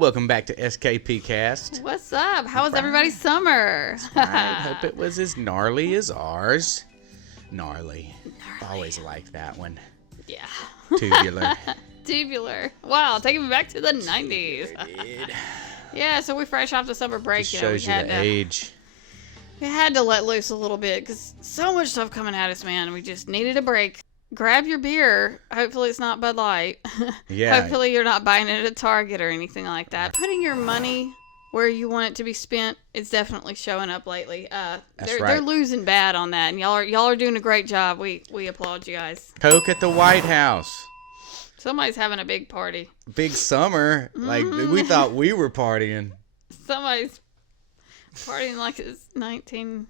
Welcome back to SKP Cast. What's up? How was everybody's summer? I hope it was as gnarly as ours. Gnarly. Always like that one. Yeah. Tubular. Tubular. Wow, taking me back to the 90s. Sure did. Yeah, so we fresh off the summer break. Just shows you the age. We had to let loose a little bit because so much stuff coming at us, man. We just needed a break. Grab your beer. Hopefully it's not Bud Light. Yeah. Hopefully you're not buying it at Target or anything like that. Putting your money where you want it to be spent is definitely showing up lately. They're losing bad on that, and y'all are doing a great job. We applaud you guys. Coke at the White House. Somebody's having a big party. Big summer. Like we thought we were partying. Somebody's partying like it's 1999.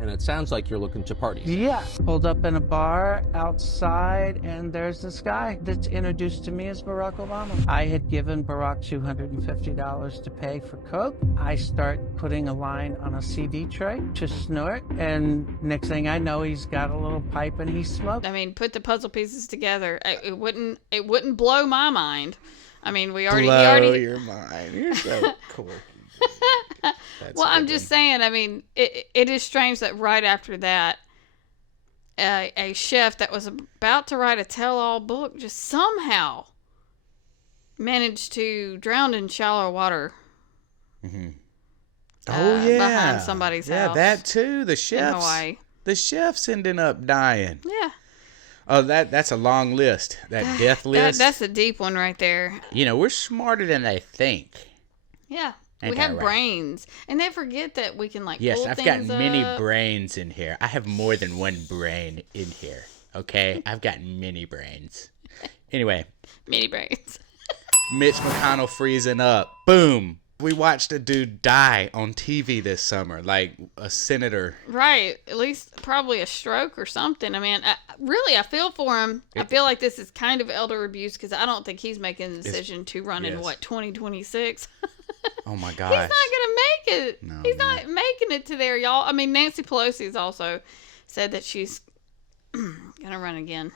And it sounds like you're looking to party. Yeah. Pulled up in a bar outside, and there's this guy that's introduced to me as Barack Obama. I had given Barack $250 to pay for Coke. I start putting a line on a CD tray to snort, and next thing I know, he's got a little pipe and he's smoking. I mean, put the puzzle pieces together. It wouldn't blow my mind. I mean, he already Blow your mind. You're so cool. Well, I'm just saying, I mean, it is strange that right after that, a chef that was about to write a tell-all book just somehow managed to drown in shallow water. Mm-hmm. Behind somebody's house. Yeah, that too. The chefs. In Hawaii. The chefs ended up dying. Yeah. Oh, that's a long list. That death list. That's a deep one right there. You know, we're smarter than they think. Yeah. Ain't we have that right? brains. And they forget that we can, Yes, pull I've things got many up. brains in here. I have more than one brain in here. Okay? I've got many brains. Anyway. Mini brains. Mitch McConnell freezing up. Boom. We watched a dude die on TV this summer, like a senator. Right. At least probably a stroke or something. I mean, I feel for him. I feel like this is kind of elder abuse because I don't think he's making the decision to run in, 2026? Oh, my He's gosh. not going to make it. No, He's not making it to there, y'all. I mean, Nancy Pelosi's also said that she's going to run again.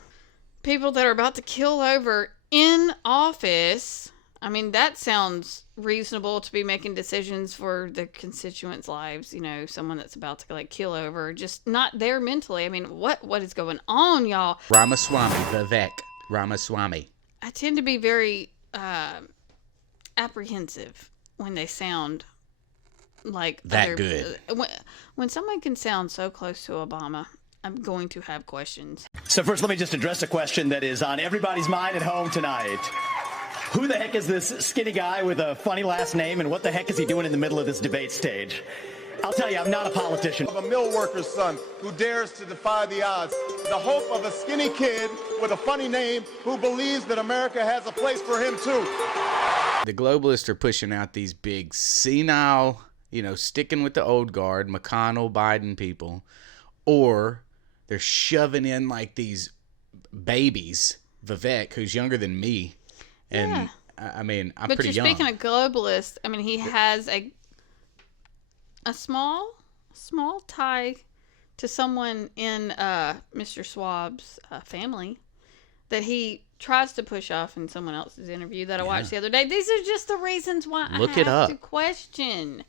People that are about to kill over in office, I mean, that sounds reasonable to be making decisions for the constituents' lives. You know, someone that's about to kill over, just not there mentally. I mean, what is going on, y'all? Ramaswamy, Vivek Ramaswamy. I tend to be very apprehensive when they sound like that good. When someone can sound so close to Obama, I'm going to have questions. So first, let me just address a question that is on everybody's mind at home tonight. Who the heck is this skinny guy with a funny last name, and what the heck is he doing in the middle of this debate stage? I'll tell you, I'm not a politician. Of a mill worker's son who dares to defy the odds. The hope of a skinny kid with a funny name who believes that America has a place for him too. The globalists are pushing out these big senile, sticking with the old guard, McConnell, Biden people, or they're shoving in like these babies, Vivek, who's younger than me. And yeah. I mean, I'm but pretty you're young. Speaking of globalists, I mean, he has a small tie to someone in Mr. Schwab's family that he tries to push off in someone else's interview that I watched the other day. These are just the reasons why I have to question.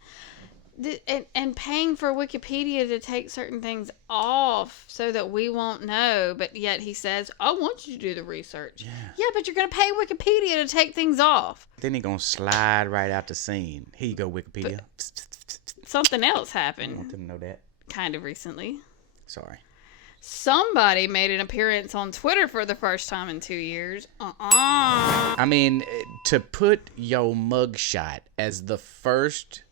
And paying for Wikipedia to take certain things off so that we won't know, but yet he says, I want you to do the research. Yeah, but you're going to pay Wikipedia to take things off. Then he's going to slide right out the scene. Here you go, Wikipedia. Something else happened. I want them to know that. Kind of recently. Sorry. Somebody made an appearance on Twitter for the first time in 2 years. I mean, to put your mugshot as the first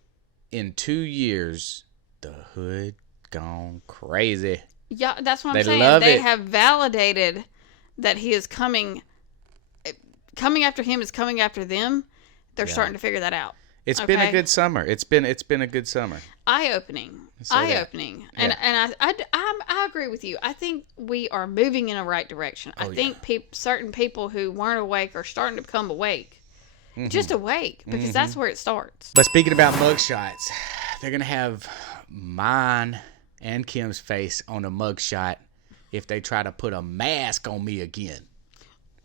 in 2 years, the hood gone crazy. Yeah, that's what I'm They saying. love They it. have validated that he is coming after him is coming after them. They're starting to figure that out. It's been a good summer. It's been a good summer. Eye-opening. And I agree with you. I think we are moving in a right direction. I think certain people who weren't awake are starting to become awake. Mm-hmm. Just awake, because that's where it starts. But speaking about mugshots, they're going to have mine and Kim's face on a mugshot if they try to put a mask on me again.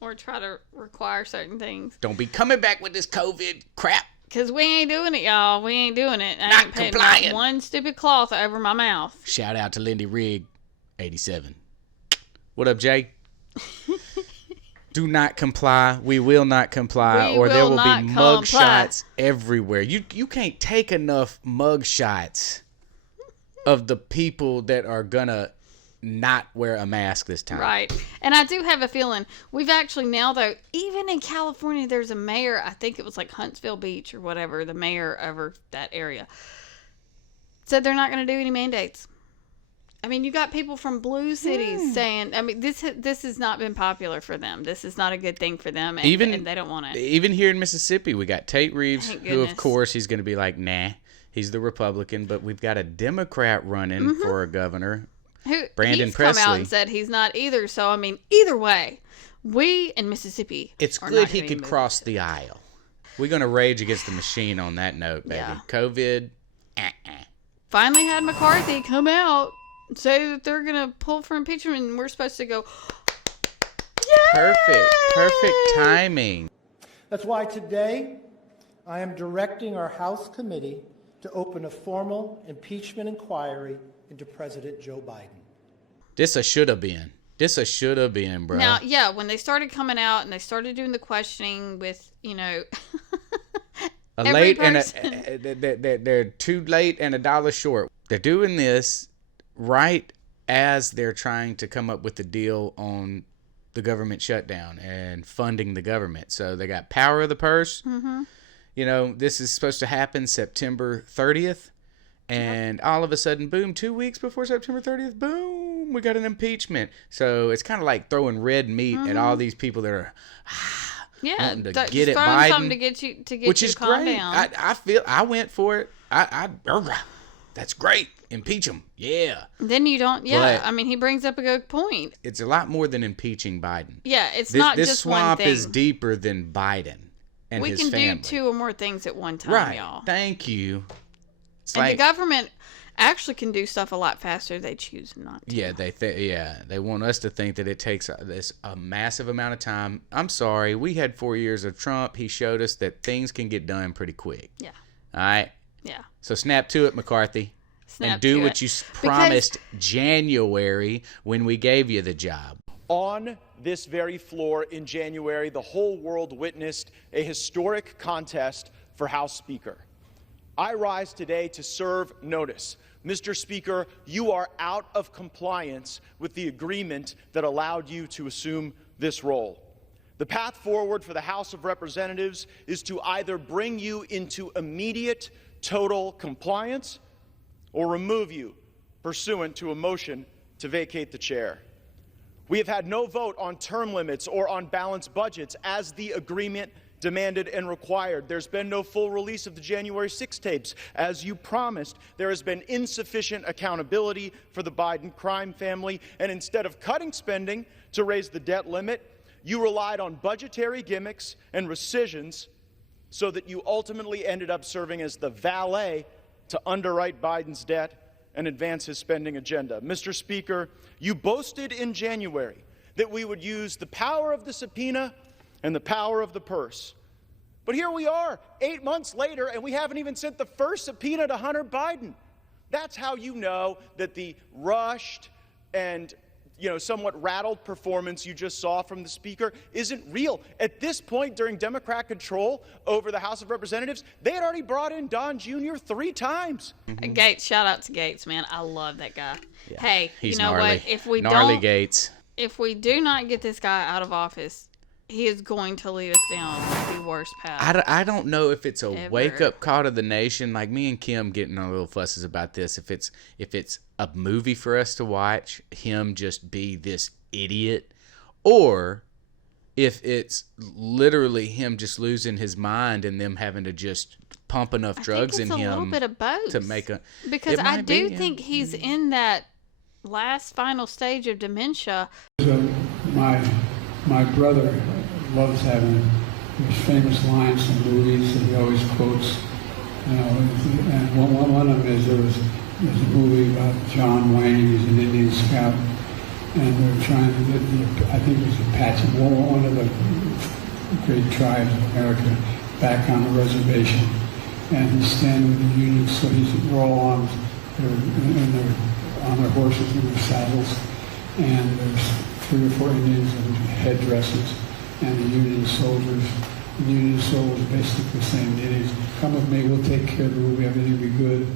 or try to require certain things. Don't be coming back with this COVID crap. Because we ain't doing it, y'all. We ain't doing it. I ain't putting complying. one stupid cloth over my mouth. Shout out to Lindy Rigg, 87. What up, Jay? Do not comply. We will not comply, or there will be mug shots everywhere. You can't take enough mug shots of the people that are gonna not wear a mask this time. Right. And I do have a feeling we've actually now, though, even in California, there's a mayor, I think it was like Huntsville Beach or whatever, the mayor over that area, said they're not going to do any mandates. I mean, you got people from blue cities saying, I mean, this has not been popular for them. This is not a good thing for them, and they don't want it. Even here in Mississippi, we got Tate Reeves, who, of course, he's going to be like, nah, he's the Republican, but we've got a Democrat running for a governor. Brandon Presley. Come out and said he's not either. So, I mean, either way, we in Mississippi it's good he could cross the aisle. We're going to rage against the machine on that note, baby. Yeah. COVID, Finally had McCarthy come out and say that they're going to pull for impeachment, and we're supposed to go, yay! Perfect timing. That's why today I am directing our House committee to open a formal impeachment inquiry into President Joe Biden. This a should have been. Bro. Now, yeah, when they started coming out and they started doing the questioning with, a late person. They're too late and $1 short. They're doing this right as they're trying to come up with the deal on the government shutdown and funding the government. So they got power of the purse. Mm-hmm. This is supposed to happen September 30th. And all of a sudden, boom, 2 weeks before September 30th, boom, we got an impeachment. So it's kind of like throwing red meat at all these people that are wanting to get at Biden. Something to get you which is calm great. down. I went for it. That's great. Impeach him. Yeah. Then you don't. Yeah. But I mean, he brings up a good point. It's a lot more than impeaching Biden. Yeah. It's not just one thing. This swamp is deeper than Biden and his family. We can do 2 or more things at one time, right. Y'all. Thank you. And the government actually can do stuff a lot faster. They choose not to. Yeah, they want us to think that it takes a massive amount of time. I'm sorry. We had 4 years of Trump. He showed us that things can get done pretty quick. Yeah. All right? Yeah. So snap to it, McCarthy. And do what you promised January when we gave you the job. On this very floor in January, the whole world witnessed a historic contest for House Speaker. I rise today to serve notice. Mr. Speaker, you are out of compliance with the agreement that allowed you to assume this role. The path forward for the House of Representatives is to either bring you into immediate total compliance or remove you pursuant to a motion to vacate the chair. We have had no vote on term limits or on balanced budgets as the agreement demanded and required. There's been no full release of the January 6 tapes. As you promised, there has been insufficient accountability for the Biden crime family. And instead of cutting spending to raise the debt limit, you relied on budgetary gimmicks and rescissions so that you ultimately ended up serving as the valet to underwrite Biden's debt and advance his spending agenda. Mr. Speaker, you boasted in January that we would use the power of the subpoena and the power of the purse. But here we are, 8 months later, and we haven't even sent the first subpoena to Hunter Biden. That's how you know that the rushed and somewhat rattled performance you just saw from the Speaker isn't real. At this point, during Democrat control over the House of Representatives, they had already brought in Don Jr. 3 times. Mm-hmm. Gates, shout out to Gates, man. I love that guy. Yeah, hey, he's you know gnarly. What? Gnarly Gates. If we do not get this guy out of office, he is going to lead us down the worst path. I don't know if it's a wake-up call to the nation. Like me and Kim getting a little fusses about this. If it's a movie for us to watch, him just be this idiot, or if it's literally him just losing his mind and them having to just pump enough drugs in him. A little bit of both to make a. Because I do think he's in that last final stage of dementia. So my brother loves having these famous lines from movies that he always quotes, and one of them is there's a movie about John Wayne. He's an Indian scout, and they're trying to get, I think it was Apache, one of the great tribes of America, back on the reservation. And he's standing with the Union, so we're all on their horses in their saddles, and there's 3 or 4 Indians in headdresses, and the Union soldiers. The Union soldiers basically saying to the Indians, "Come with me, we'll take care of the room, everything will be good."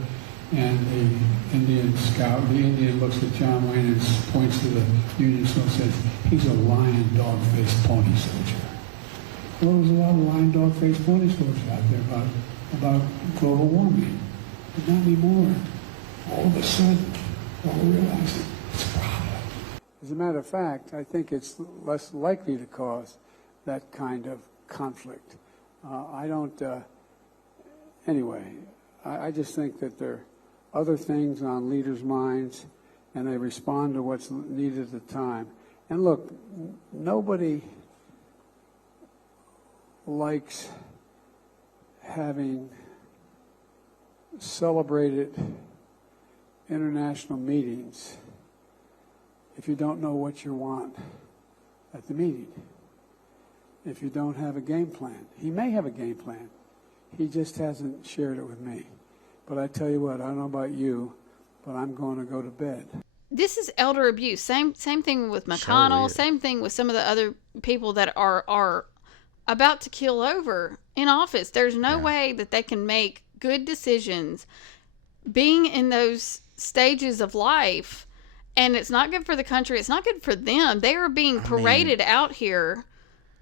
And the Indian looks at John Wayne and points to the Union soldier and says, "He's a lion, dog-faced pony soldier." Well, there's a lot of lion, dog-faced pony soldiers out there about global warming, but not anymore. All of a sudden, we're realizing it's a problem. As a matter of fact, I think it's less likely to cause that kind of conflict. I just think that there are other things on leaders' minds, and they respond to what's needed at the time. And look, nobody likes having celebrated international meetings if you don't know what you want at the meeting. If you don't have a game plan. He may have a game plan. He just hasn't shared it with me. But I tell you what, I don't know about you, but I'm going to go to bed. This is elder abuse. Same thing with McConnell. Same thing with some of the other people that are about to keel over in office. There's no way that they can make good decisions being in those stages of life. And it's not good for the country. It's not good for them. They are being paraded out here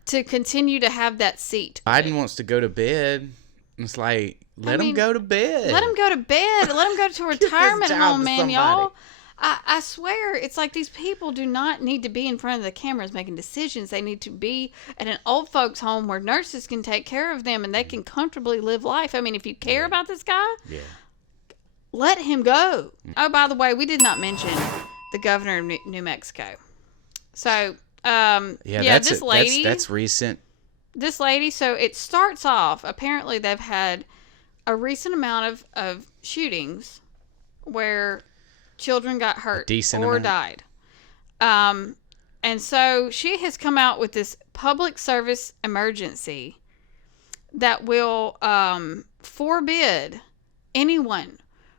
to continue to have that seat. Biden wants to go to bed. It's like, let him go to bed. Let him go to bed. Let him go to a retirement home, man, y'all. I swear, it's like these people do not need to be in front of the cameras making decisions. They need to be at an old folks home where nurses can take care of them and they can comfortably live life. I mean, if you care about this guy, let him go. Oh, by the way, we did not mention the governor of New Mexico. So, this lady. That's recent. This lady, so it starts off, apparently they've had a recent amount of shootings where children got hurt or died. And so she has come out with this public service emergency that will forbid anyone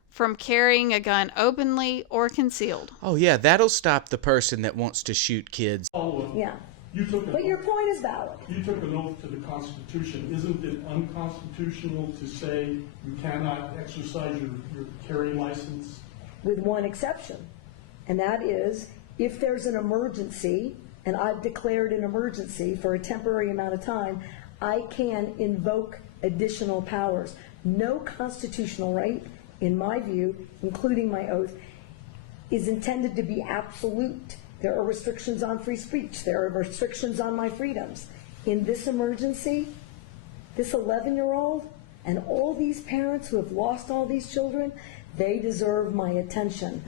from carrying a gun openly or concealed. Oh, yeah, that'll stop the person that wants to shoot kids. Yeah. But your point is valid. You took an oath to the Constitution. Isn't it unconstitutional to say you cannot exercise your carry license? With one exception, and that is if there's an emergency, and I've declared an emergency for a temporary amount of time, I can invoke additional powers. No constitutional right, in my view, including my oath, is intended to be absolute. There are restrictions on free speech. There are restrictions on my freedoms. In this emergency, this 11-year-old and all these parents who have lost all these children, they deserve my attention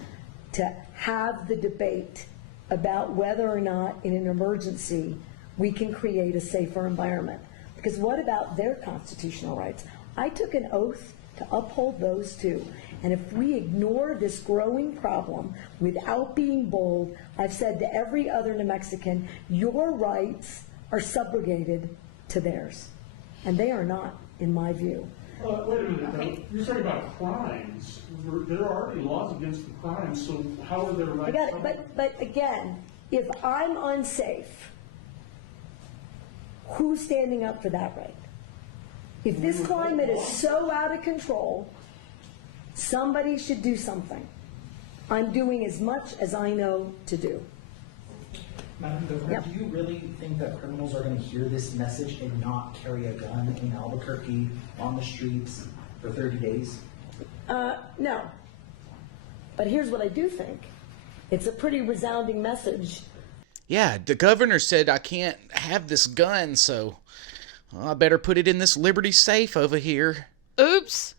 to have the debate about whether or not in an emergency we can create a safer environment. Because what about their constitutional rights? I took an oath to uphold those too. And if we ignore this growing problem without being bold, I've said to every other New Mexican, your rights are subrogated to theirs. And they are not, in my view. Wait a minute. You're talking about crimes. There are already laws against the crimes, so how are their rights? I got it. But again, if I'm unsafe, who's standing up for that right? If this climate is so out of control, somebody should do something. I'm doing as much as I know to do. Madam Governor, do you really think that criminals are going to hear this message and not carry a gun in Albuquerque on the streets for 30 days? No. But here's what I do think. It's a pretty resounding message. Yeah, the governor said I can't have this gun, so I better put it in this Liberty safe over here. Oops.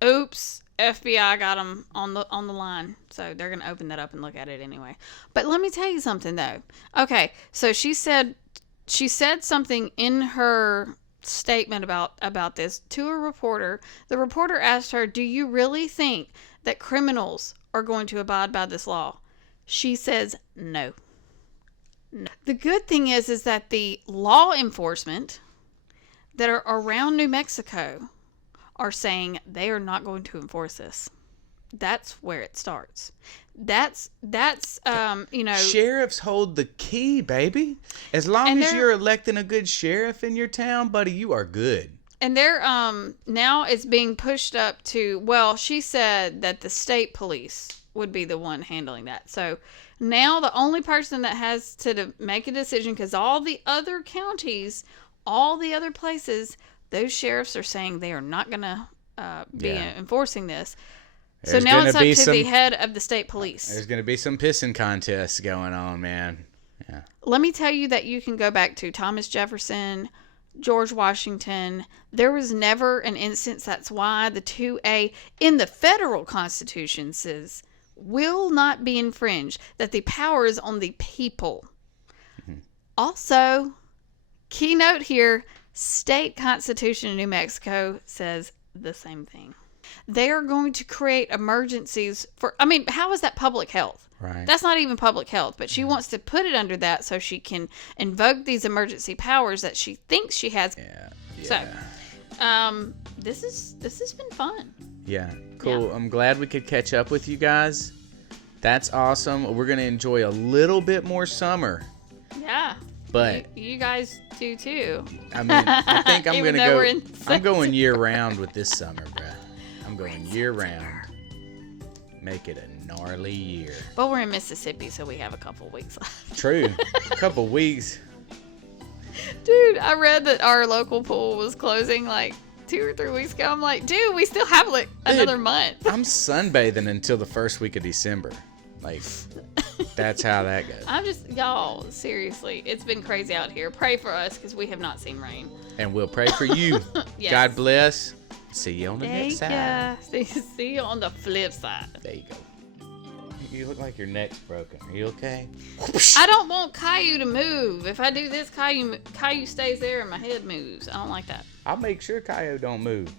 FBI got them on the line, so they're gonna open that up and look at it anyway. But let me tell you something though. Okay, so she said something in her statement about this to a reporter. The reporter asked her, "Do you really think that criminals are going to abide by this law?" She says no. No. The good thing is that the law enforcement that are around New Mexico are saying they are not going to enforce this. That's where it starts. That's sheriffs hold the key, baby. As long as you're electing a good sheriff in your town, buddy, you are good. And they're now it's being pushed up to, well, she said that the state police would be the one handling that. So now the only person that has to make a decision, because all the other counties, all the other places, those sheriffs are saying they are not going to be enforcing this. So now it's up to the head of the state police. There's going to be some pissing contests going on, man. Yeah. Let me tell you that you can go back to Thomas Jefferson, George Washington. There was never an instance. That's why the 2A in the federal Constitution says will not be infringed, that the power is on the people. Mm-hmm. Also, keynote here, state Constitution in New Mexico says the same thing. They are going to create emergencies for, I mean, how is that public health? Right. That's not even public health, but she wants to put it under that so she can invoke these emergency powers that she thinks she has. Yeah. So, this has been fun. Yeah. Cool. Yeah. I'm glad we could catch up with you guys. That's awesome. We're going to enjoy a little bit more summer. Yeah. But you guys do too. I mean, I think I'm going to go. I'm going year round with this summer, bruh. I'm going year round. Make it a gnarly year. But we're in Mississippi, so we have a couple weeks left. True. A couple weeks. Dude, I read that our local pool was closing like 2 or 3 weeks ago. I'm like, dude, we still have like another month. I'm sunbathing until the first week of December. Like, that's how that goes. I'm just, y'all, seriously, it's been crazy out here. Pray for us because we have not seen rain. And we'll pray for you. Yes. God bless. See you on the next side. See you on the flip side. There you go. You look like your neck's broken. Are you okay? I don't want Caillou to move. If I do this, Caillou stays there and my head moves. I don't like that. I'll make sure Caillou don't move.